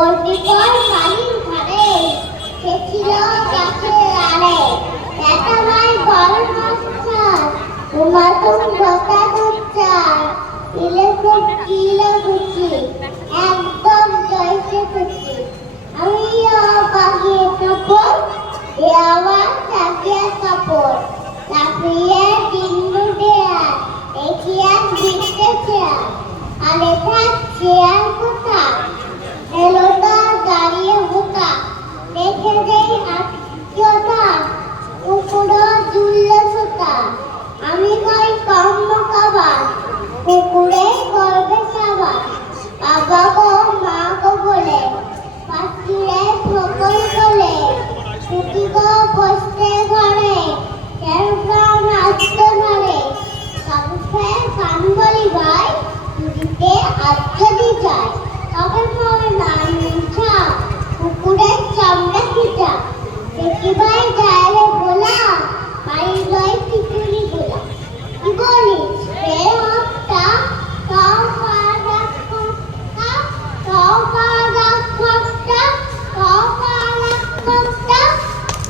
বিকল পানির ধারে সে ছিল গাছের আড়ে নেতামাই বড় মাস্টার উমাতুম গোটা দুচ্চার ইলেকুম কিলো গুচি একদম জয়সে খুশি আমি পাখিয়ে কাপড় এ আবার চাকিয়া কাপড় লাফিয়ে ডিঙ্গু দেয়া দেখিয়া দিতে চেয়ার আর এটা চেয়ার কোথা এলোটা দাঁড়িয়ে বোকা দেখে দেই আত্মীয়তা কুকুরও জুললে ছোটা আমি কই কর্ম কাবার কুকুরে করবে সাবার বাবা গো মা গো বলে পাখিরে ফকল বলে ছুটি গো বসতে ঘরে কেরুকা নাচতে ধরে কাকুকে কান বলি ভাই ছুটিতে আচ্ছাদি যায় তবে পরে নাম মিঠা কুকুরের চামড়া খিচা দেখি ভাই যায়